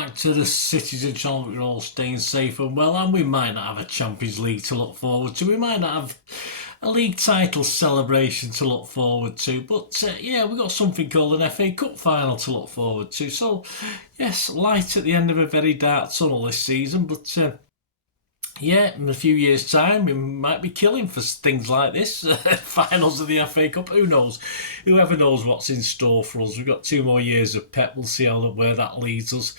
back to the Citizen channel. We're all staying safe and well, and we might not have a Champions League to look forward to. We might not have a league title celebration to look forward to, but yeah, we've got something called an FA Cup final to look forward to. So, yes, light at the end of a very dark tunnel this season, but yeah, in a few years' time, we might be killing for things like this. Finals of the FA Cup, who knows? Whoever knows what's in store for us. We've got 2 more years of Pep. We'll see where that leads us.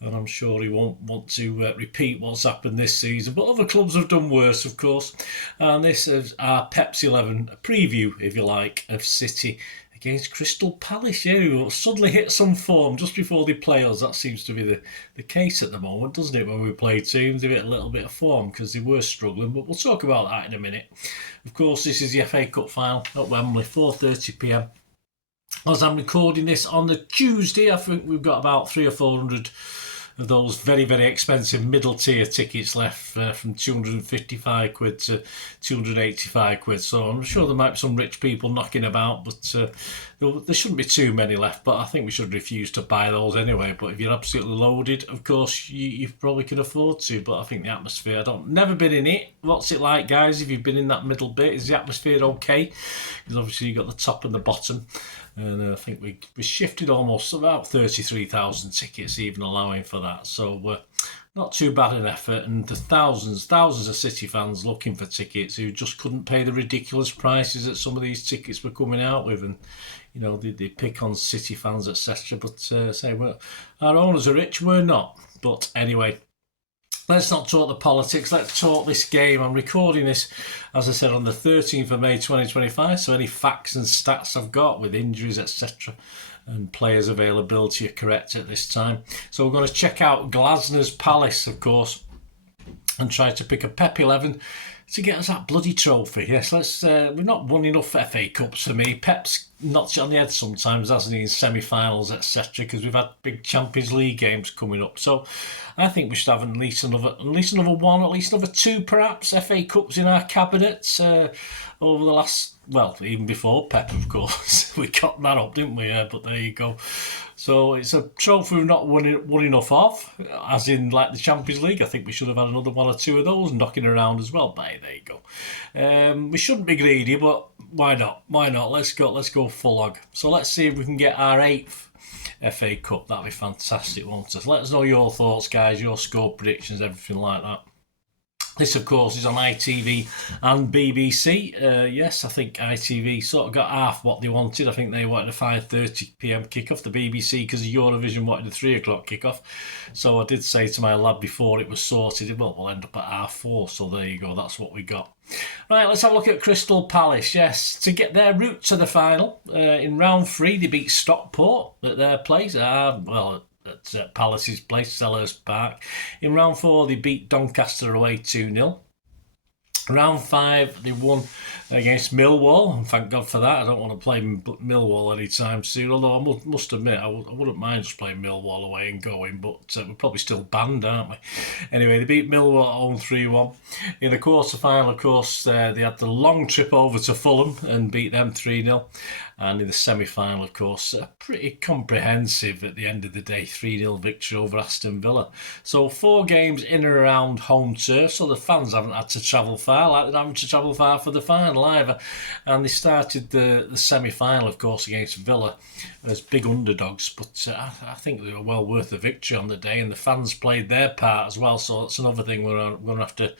And I'm sure he won't want to repeat what's happened this season. But other clubs have done worse, of course. And this is our Pep's 11, a preview, if you like, of City against Crystal Palace, who suddenly hit some form just before they play us. That seems to be the case at the moment, doesn't it? When we play teams, they hit a little bit of form because they were struggling, but we'll talk about that in a minute. Of course, this is the FA Cup final at Wembley, 4:30pm. As I'm recording this on the Tuesday, I think we've got about 300 or 400 of those very, very expensive middle tier tickets left from 255 quid to 285 quid. So I'm sure there might be some rich people knocking about, but there shouldn't be too many left. But I think we should refuse to buy those anyway. But if you're absolutely loaded, of course, you probably can afford to. But I think the atmosphere, never been in it. What's it like, guys, if you've been in that middle bit? Is the atmosphere okay? Because obviously you've got the top and the bottom. And I think we shifted almost about 33,000 tickets, even allowing for that. So not too bad an effort. And the thousands of City fans looking for tickets who just couldn't pay the ridiculous prices that some of these tickets were coming out with. And, you know, they pick on City fans, etc. But say, well, our owners are rich, we're not. But anyway, let's not talk the politics, let's talk this game. I'm recording this, as I said, on the 13th of May 2025, so any facts and stats I've got with injuries, etc. and players' availability are correct at this time. So we're going to check out Glasnow's Palace, of course, and try to pick a Pep 11 to get us that bloody trophy. Yes, we've not won enough FA Cups for me. Pep's knocked it on the head sometimes, hasn't he, in semi-finals, etc., because we've had big Champions League games coming up. So I think we should have at least another one, at least another 2 perhaps, FA Cups in our cabinets over the last, well, even before Pep, of course. We got that up, didn't we? But there you go. So it's a trophy we've not won enough of, as in like the Champions League. I think we should have had another 1 or 2 of those knocking around as well. But hey, there you go. We shouldn't be greedy, but why not? Why not? Let's go full hog. So let's see if we can get our 8th FA Cup. That'd be fantastic, won't it? Let us know your thoughts, guys, your score predictions, everything like that. This, of course, is on ITV and BBC. Yes, I think ITV sort of got half what they wanted. I think they wanted a 5:30pm kickoff. The BBC, because Eurovision, wanted a 3 o'clock kickoff. So I did say to my lad before it was sorted, well, we'll end up at 4:30. So there you go. That's what we got. Right, let's have a look at Crystal Palace. Yes, to get their route to the final. In round 3, they beat Stockport at their place. At Palace's place, Selhurst Park. In round 4, they beat Doncaster away 2-0. Round 5, they won against Millwall, and thank God for that. I don't want to play Millwall anytime soon, although I must admit I wouldn't mind just playing Millwall away and going, but we're probably still banned, aren't we? Anyway, they beat Millwall at home 3-1. In the quarter-final, of course, they had the long trip over to Fulham and beat them 3-0. And in the semi-final, of course, pretty comprehensive at the end of the day, 3-0 victory over Aston Villa. So 4 games in and around home turf, so the fans haven't had to travel far, like they're not having to travel far for the final either. And they started the semi-final, of course, against Villa as big underdogs, but I think they were well worth the victory on the day, and the fans played their part as well, so that's another thing we're going to have to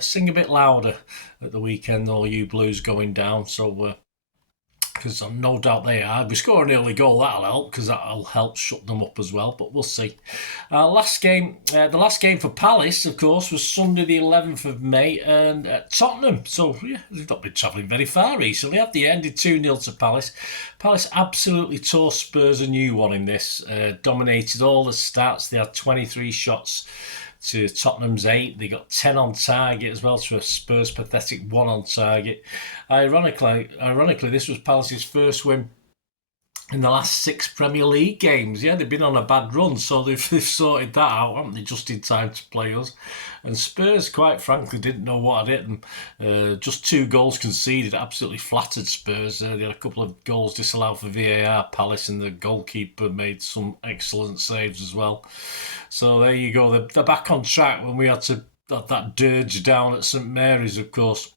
sing a bit louder at the weekend, all you Blues going down, so... because I'm no doubt they are. We score an early goal, that'll help, because that'll help shut them up as well, but we'll see. The last game for Palace, of course, was Sunday the 11th of May and at Tottenham. So, yeah, they've not been travelling very far recently, have they? Ended 2-0 to Palace. Palace absolutely tore Spurs a new one in this, dominated all the stats. They had 23 shots to Tottenham's 8. They got 10 on target as well to a Spurs pathetic 1 on target. Ironically, this was Palace's first win in the last 6 Premier League games. Yeah, they've been on a bad run, so they've sorted that out, haven't they, just in time to play us. And Spurs, quite frankly, didn't know what had hit them. Just 2 goals conceded, absolutely flattered Spurs. They had a couple of goals disallowed for VAR, Palace, and the goalkeeper made some excellent saves as well. So there you go. They're back on track when we had to that dirge down at St Mary's, of course.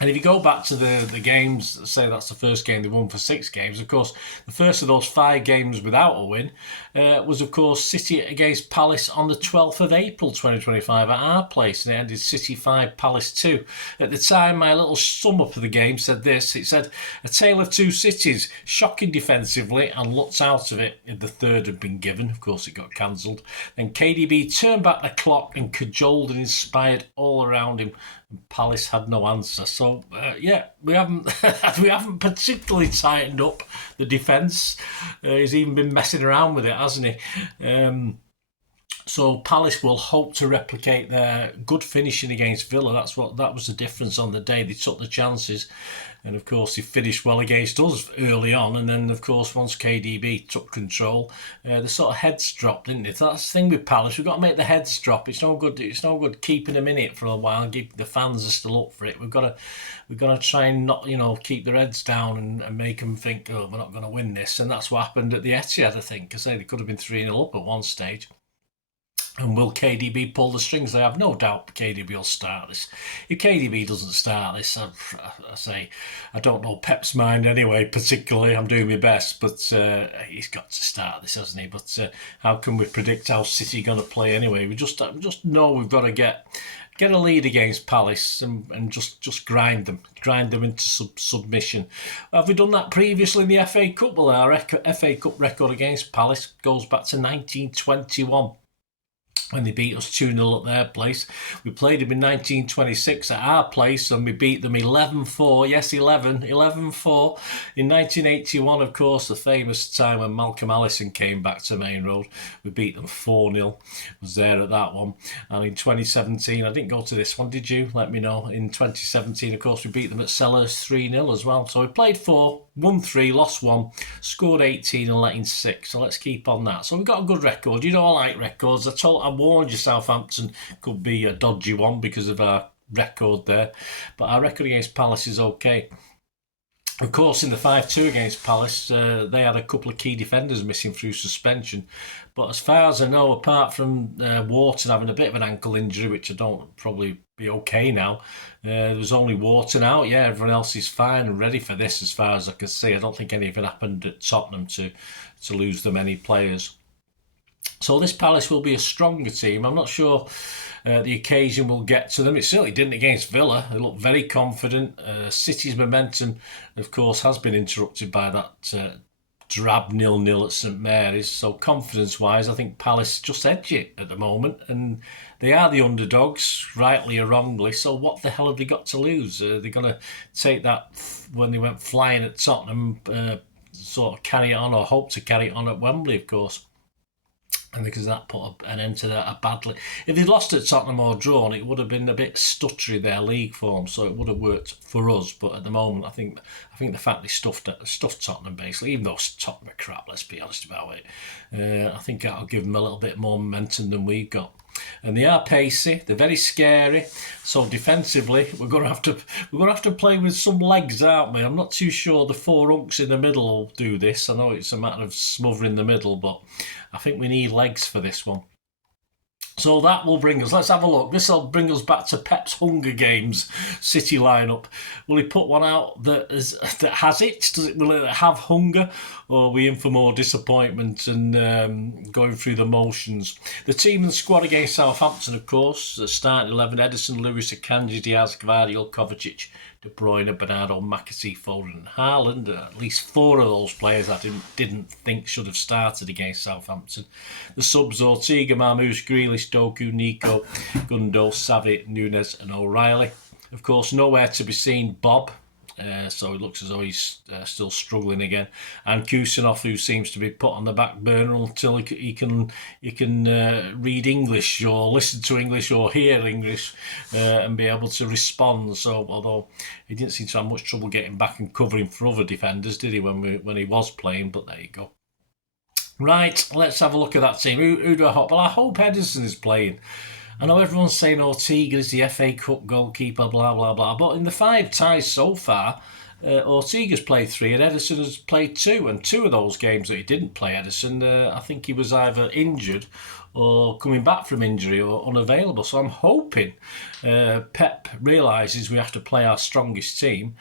And if you go back to the games, say that's the first game they won for 6 games, of course, the first of those 5 games without a win was, of course, City against Palace on the 12th of April 2025 at our place, and it ended City 5, Palace 2. At the time, my little sum up of the game said this. It said, a tale of 2 cities, shocking defensively and looked out of it if the third had been given. Of course, it got cancelled. Then KDB turned back the clock and cajoled and inspired all around him. Palace had no answer. So yeah, we haven't we haven't particularly tightened up the defence. He's even been messing around with it, hasn't he? So Palace will hope to replicate their good finishing against Villa. That was the difference on the day. They took the chances, and of course they finished well against us early on. And then of course once KDB took control, the sort of heads dropped, didn't it? That's the thing with Palace. We've got to make the heads drop. It's no good. It's no good keeping them in it for a while. The fans are still up for it. We've got to try and not keep their heads down and make them think, oh, we're not going to win this. And that's what happened at the Etihad, I think. Because they could have been 3-0 up at one stage. And will KDB pull the strings? I have no doubt KDB will start this. If KDB doesn't start this, I don't know Pep's mind anyway, particularly. I'm doing my best, but he's got to start this, hasn't he? But how can we predict how City are going to play anyway? We just know we've got to get a lead against Palace and just grind them into submission. Have we done that previously in the FA Cup? Well, our FA Cup record against Palace goes back to 1921. When they beat us 2-0 at their place. We played them in 1926 at our place and we beat them 11-4. Yes, 11-4. In 1981, of course, the famous time when Malcolm Allison came back to Main Road, we beat them 4-0. Was there at that one. And in 2017, I didn't go to this one, did you? Let me know. In 2017, of course, we beat them at Sellers 3-0 as well. So we played 4, won 3, lost 1, scored 18 and let in 6. So let's keep on that. So we've got a good record. You know I like records. I warned you Southampton could be a dodgy one because of our record there. But our record against Palace is okay. Of course, in the 5-2 against Palace, they had a couple of key defenders missing through suspension. But as far as I know, apart from Wharton having a bit of an ankle injury, which I don't probably be okay now, there was only Wharton out. Yeah, everyone else is fine and ready for this as far as I can see. I don't think anything happened at Tottenham to lose them any players. So this Palace will be a stronger team. I'm not sure the occasion will get to them. It certainly didn't against Villa. They look very confident. City's momentum, of course, has been interrupted by that drab 0-0 at St Mary's. So confidence-wise, I think Palace just edge it at the moment. And they are the underdogs, rightly or wrongly. So what the hell have they got to lose? They're going to take that when they went flying at Tottenham, sort of carry it on or hope to carry it on at Wembley, of course. And because that put an end to a badly. If they'd lost at Tottenham or drawn, it would have been a bit stuttery their league form, so it would have worked for us. But at the moment, I think the fact they stuffed Tottenham basically, even though Tottenham are crap, let's be honest about it. I think that'll give them a little bit more momentum than we've got. And they are pacey. They're very scary. So defensively, we're going to have to play with some legs, aren't we? I'm not too sure the 4 unks in the middle will do this. I know it's a matter of smothering the middle, but I think we need legs for this one. So that will bring us, let's have a look. This will bring us back to Pep's Hunger Games City lineup. Will he put one out that has it? Will it have hunger? Or are we in for more disappointment and going through the motions? The team and squad against Southampton, of course, the starting 11, Edison, Lewis, Akanji, Diaz, Gvardiol, Kovacic, De Bruyne, Bernardo, McAtee, Foden and Haaland. At least 4 of those players I didn't think should have started against Southampton. The subs: Ortega, Marmoush, Grealish, Doku, Nico, Gundo, Savic, Nunes and O'Reilly. Of course, nowhere to be seen Bob. So it looks as though he's still struggling again. And Kusanov, who seems to be put on the back burner until he can read English or listen to English or hear English and be able to respond. So although he didn't seem to have much trouble getting back and covering for other defenders, did he, when he was playing? But there you go. Right, let's have a look at that team. Who do I hope? Well, I hope Edison is playing. I know everyone's saying Ortega is the FA Cup goalkeeper, blah, blah, blah. But in the 5 ties so far, Ortega's played 3 and Edison has played 2. And 2 of those games that he didn't play, Edison, I think he was either injured or coming back from injury or unavailable. So I'm hoping Pep realises we have to play our strongest team.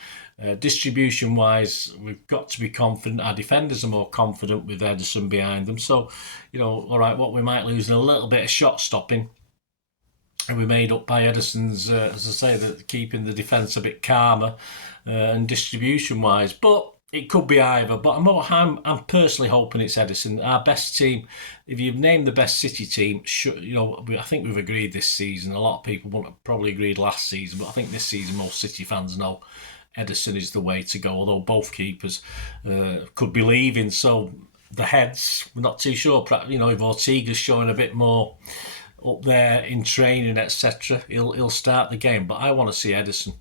Distribution-wise, we've got to be confident. Our defenders are more confident with Edison behind them. So, all right, what we might lose in a little bit of shot stopping, and we made up by Edison's, as I say, keeping the defence a bit calmer and distribution-wise. But it could be either. But I'm personally hoping it's Edison. Our best team, if you've named the best City team, I think we've agreed this season. A lot of people wouldn't have probably agreed last season, but I think this season most City fans know Edison is the way to go, although both keepers could be leaving. So the heads, we're not too sure. If Ortega's showing a bit more up there in training, etc., he'll start the game. But I want to see Edison.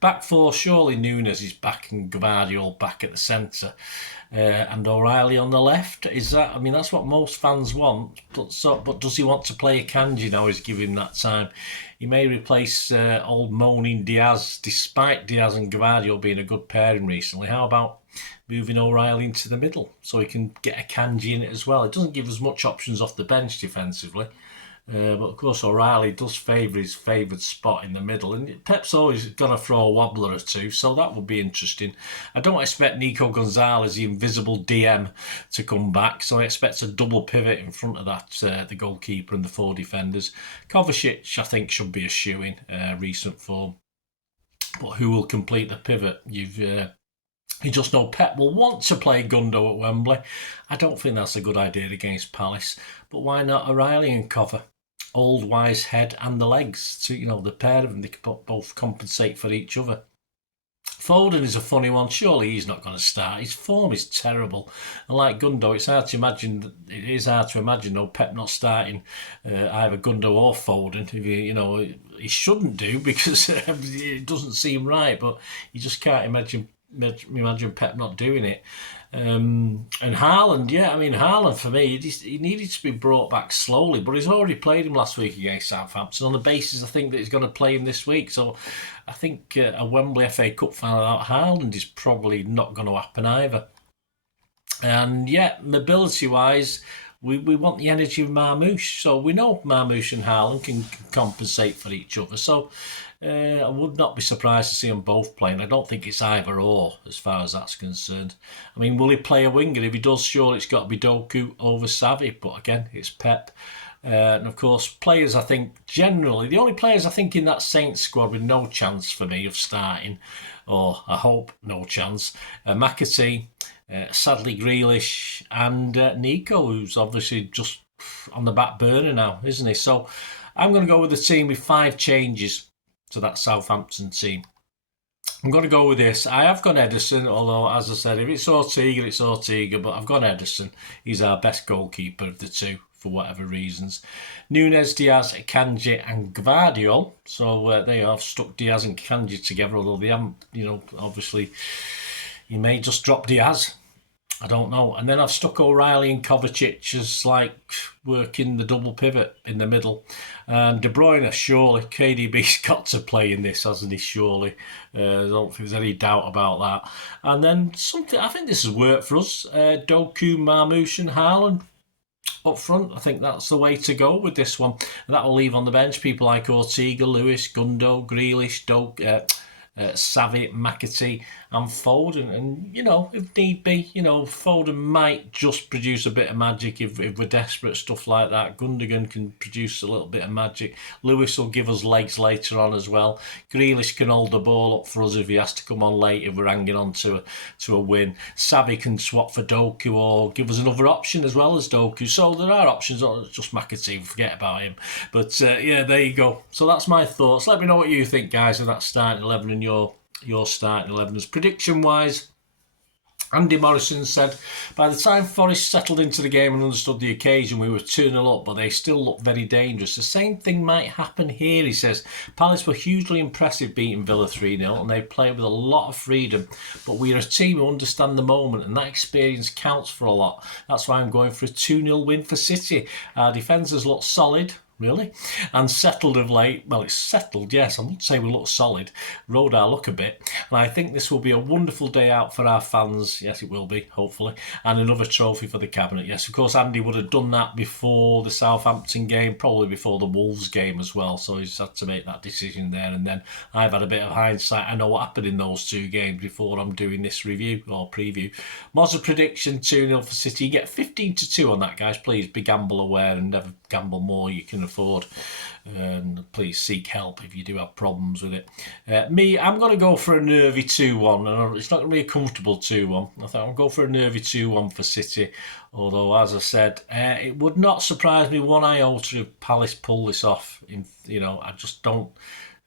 Back 4, surely Nunes is back and Gvardiol back at the centre. And O'Reilly on the left. That's what most fans want. But does he want to play Akanji now? He's giving him that time. He may replace old moaning Diaz, despite Diaz and Gvardiol being a good pairing recently. How about moving O'Reilly into the middle so he can get Akanji in it as well? It doesn't give us much options off the bench defensively. But of course O'Reilly does favour his favoured spot in the middle, and Pep's always going to throw a wobbler or two, so that would be interesting. I don't expect Nico Gonzalez, the invisible DM, to come back, so I expect a double pivot in front of that, the goalkeeper and the 4 defenders. Kovacic, I think, should be a shoo-in, recent form. But who will complete the pivot? You just know Pep will want to play Gundo at Wembley. I don't think that's a good idea against Palace, but why not O'Reilly and Cover? Old wise head and the legs, to the pair of them, they can both compensate for each other. Foden is a funny one. Surely he's not going to start. His form is terrible, and like Gundo, it's hard to imagine. It is hard to imagine Pep not starting either Gundo or Foden. If he shouldn't do, because it doesn't seem right. But you just can't imagine Pep not doing it. And Haaland, Haaland for me, he needed to be brought back slowly, but he's already played him last week against Southampton on the basis, I think, that he's going to play him this week. So I think a Wembley FA Cup final without Haaland is probably not going to happen either. And mobility-wise, we want the energy of Marmoush. So we know Marmoush and Haaland can compensate for each other. So I would not be surprised to see them both playing. I don't think it's either or as far as that's concerned. Will he play a winger? If he does, sure, it's got to be Doku over Savi. But again, it's Pep. And of course, players, I think, generally, the only players I think in that Saints squad with no chance for me of starting, or I hope no chance, McAtee, sadly Grealish, and Nico, who's obviously just on the back burner now, isn't he? So I'm going to go with the team with 5 changes to that Southampton team. I'm going to go with this. I have gone Edison, although, as I said, if it's Ortega, it's Ortega, but I've gone Edison. He's our best goalkeeper of the 2 for whatever reasons. Nunes, Diaz, Akanji and Gvardiol. So they have stuck Diaz and Akanji together, although they haven't, obviously, he may just drop Diaz. I don't know. And then I've stuck O'Reilly and Kovacic as working the double pivot in the middle. And De Bruyne, surely. KDB's got to play in this, hasn't he? Surely. I don't think there's any doubt about that. And then I think this has worked for us. Doku, Marmoush and Haaland up front. I think that's the way to go with this one. And that will leave on the bench people like Ortega, Lewis, Gundo, Grealish, Savi, McAtee and Foden. And, if need be, Foden might just produce a bit of magic if we're desperate, stuff like that. Gundogan can produce a little bit of magic. Lewis will give us legs later on as well. Grealish can hold the ball up for us if he has to come on late, if we're hanging on to a win. Savi can swap for Doku or give us another option as well as Doku. So there are options, not just McAtee, forget about him. But there you go. So that's my thoughts. Let me know what you think, guys, of that starting 11 and your your starting 11s. Prediction wise, Andy Morrison said, by the time Forest settled into the game and understood the occasion, we were 2-0 up, but they still looked very dangerous. The same thing might happen here, he says. Palace were hugely impressive beating Villa 3-0 and they played with a lot of freedom, but we are a team who understand the moment and that experience counts for a lot. That's why I'm going for a 2-0 win for City. Our defenders look solid. Really? And settled of late. Well, it's settled, yes. I wouldn't say we look solid. Rode our luck a bit. And I think this will be a wonderful day out for our fans. Yes, it will be, hopefully. And another trophy for the cabinet. Yes, of course, Andy would have done that before the Southampton game, probably before the Wolves game as well. So he's had to make that decision there. And then I've had a bit of hindsight. I know what happened in those two games before I'm doing this review or preview. Mozza prediction 2-0 for City. You get 15-2 on that, guys. Please be gamble aware and never gamble more you can afford, and please seek help if you do have problems with it. I'm going to go for a nervy 2-1, and it's not going to be a comfortable 2-1. I think I'll go for a nervy 2-1 for City, although as I said, it would not surprise me one iota if Palace pull this off. I just don't.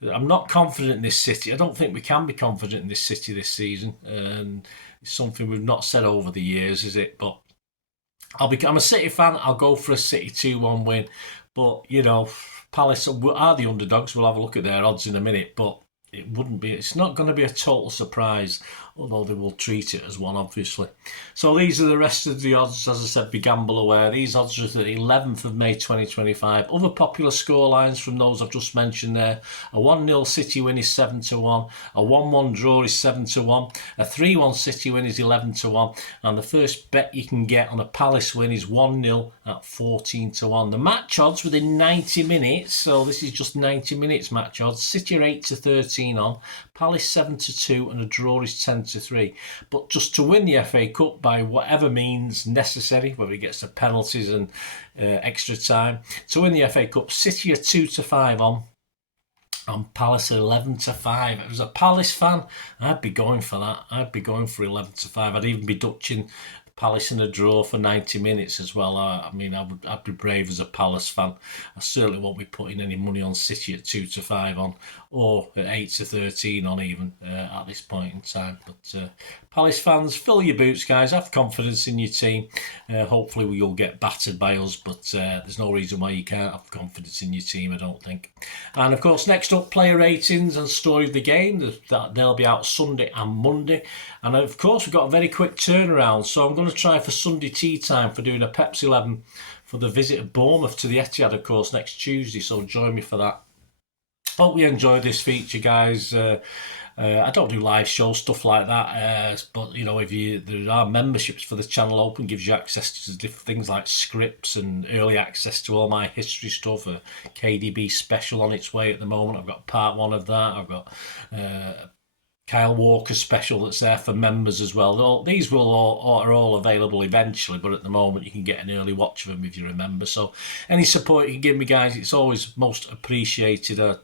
I'm not confident in this City. I don't think we can be confident in this City this season, and it's something we've not said over the years, is it? But I'm a City fan. I'll go for a City 2-1 win. But, Palace are the underdogs. We'll have a look at their odds in a minute. But it's not going to be a total surprise, although they will treat it as one, obviously. So these are the rest of the odds. As I said, be gamble aware. These odds are the 11th of May 2025. Other popular scorelines from those I've just mentioned there. A 1-0 City win is 7-1. A 1-1 draw is 7-1. A 3-1 City win is 11-1. And the first bet you can get on a Palace win is 1-0 at 14-1. The match odds within 90 minutes. So this is just 90 minutes match odds. City are 8-13 on. Palace 7-2 and a draw is 10-3. But just to win the FA Cup by whatever means necessary, whether it gets the penalties and extra time, to win the FA Cup, City are 2-5 on. And Palace are 11-5. If I was a Palace fan, I'd be going for that. I'd be going for 11-5. I'd even be dutching Palace in a draw for 90 minutes as well. I'd be brave as a Palace fan. I certainly won't be putting any money on City at 2-5 on, or at 8-13 on even at this point in time. But Palace fans, fill your boots, guys. Have confidence in your team. Hopefully you'll get battered by us, but there's no reason why you can't have confidence in your team, I don't think. And of course, next up, player ratings and story of the game. They'll be out Sunday and Monday. And of course, we've got a very quick turnaround, so I'm going to try for Sunday tea time for doing a Pepsi 11 for the visit of Bournemouth to the Etihad, of course, next Tuesday, so join me for that. Hope you enjoyed this feature, guys. I don't do live show stuff like that, but there are memberships for the channel open, gives you access to different things like scripts and early access to all my history stuff. A KDB special on its way at the moment. I've got part 1 of that. I've got Kyle Walker special that's there for members as well. These are all available eventually, but at the moment you can get an early watch of them if you remember. So any support you can give me, guys, it's always most appreciated. I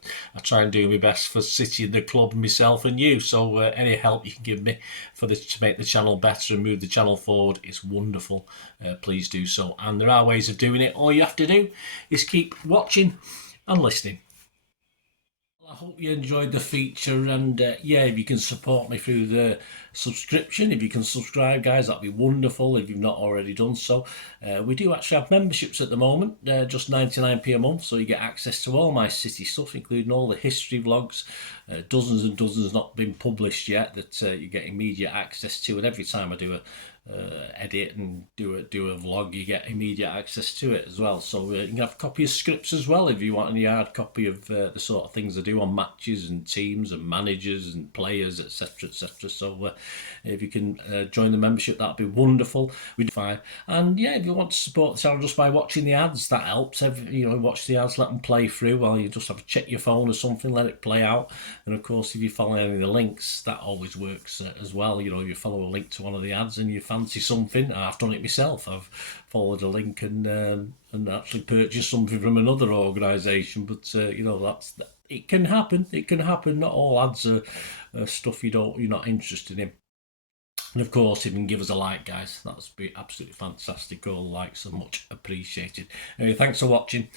try and do my best for City, the club, myself and you. So any help you can give me to make the channel better and move the channel forward is wonderful. Please do so. And there are ways of doing it. All you have to do is keep watching and listening. I hope you enjoyed the feature, and if you can support me through the subscription, if you can subscribe, guys, that'd be wonderful if you've not already done so. We do actually have memberships at the moment, just 99p a month, so you get access to all my City stuff, including all the history vlogs, dozens and dozens not been published yet that you get immediate access to, and every time I do a edit and do a vlog, you get immediate access to it as well. So you can have a copy of scripts as well if you want any hard copy of the sort of things I do on matches and teams and managers and players, etc, etc. So if you can join the membership, that'd be wonderful. We'd fine. And if you want to support the channel just by watching the ads, that helps. Watch the ads, let them play through while you just have to check your phone or something, let it play out. And of course, if you follow any of the links, that always works as well. If you follow a link to one of the ads and you fancy something, I've done it myself. I've followed a link and actually purchased something from another organisation. But it can happen. It can happen. Not all ads are stuff you're not interested in. And of course, even give us a like, guys. That would be absolutely fantastic. All the likes are much appreciated. Anyway, thanks for watching.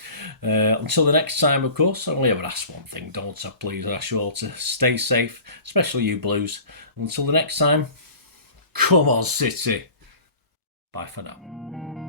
Until the next time, of course, I only ever ask one thing, don't I? Please, I ask you all to stay safe, especially you Blues. Until the next time, come on, City. Bye for now.